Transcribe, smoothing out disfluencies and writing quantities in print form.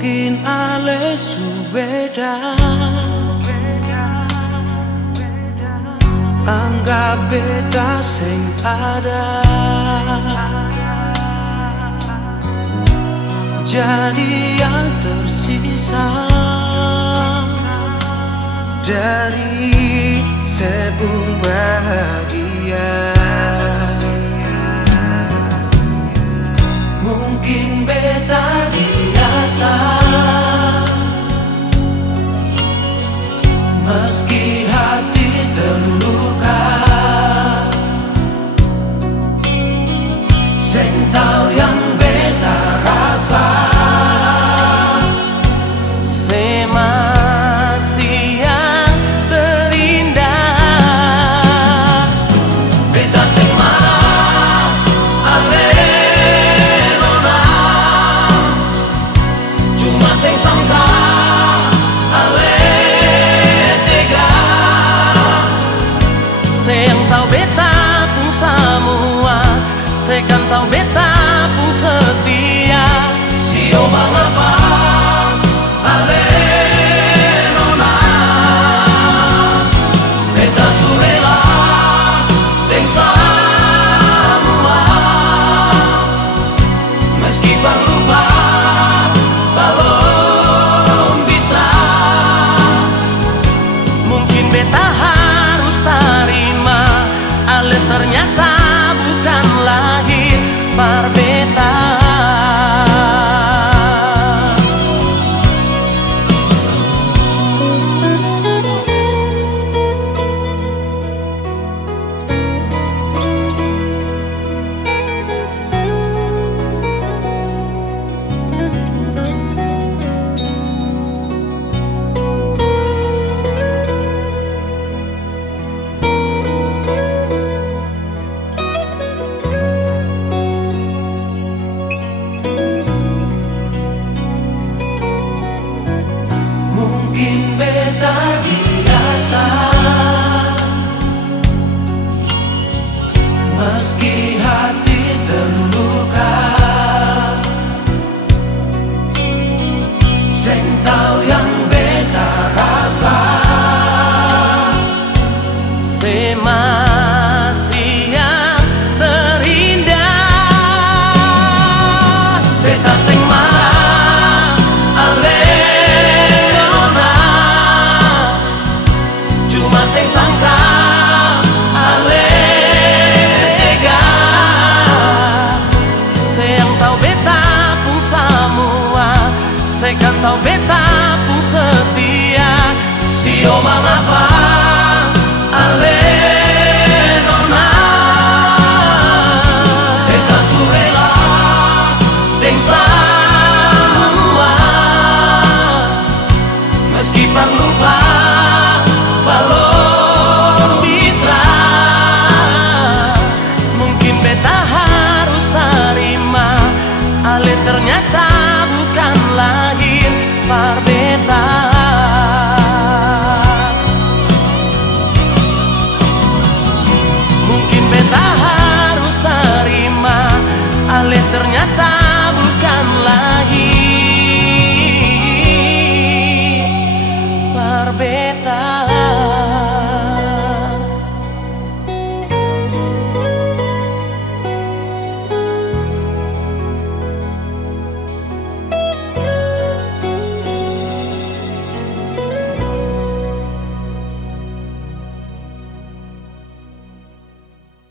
Mungkin ale subeda anggap beta sing ada, jadi yang tersisa dari sebuah bahagia. Mungkin beta biasa, meski hati terluka, sing tau yang beta rasa, se masih yang terindah. beta sing marah ale nona, cuma sing sangka ale tega, Se yang tahu beta pun semua, se kan tahu beta pun setia. sio mangapa ale nona, beta surela deng semua, meski lupa belum bisa. Mungkin beta harus terima, ale ternyata bukan lahir par beta. Mungkin beta biasa, meski hati terluka, sing tau yang beta rasa, Se masih yang terindah. beta sing marah ale nona, cuma sing sangka ale tega, Se yang tahu beta pun semua, se kan tahu beta pun setia. sio mangapa ale nona, beta surela deng semua, meski lupa belum bisa. Mungkin beta harus terima, ale ternyata bukan lahir par beta. Mungkin beta harus terima, ale ternyata bukan lahir par beta.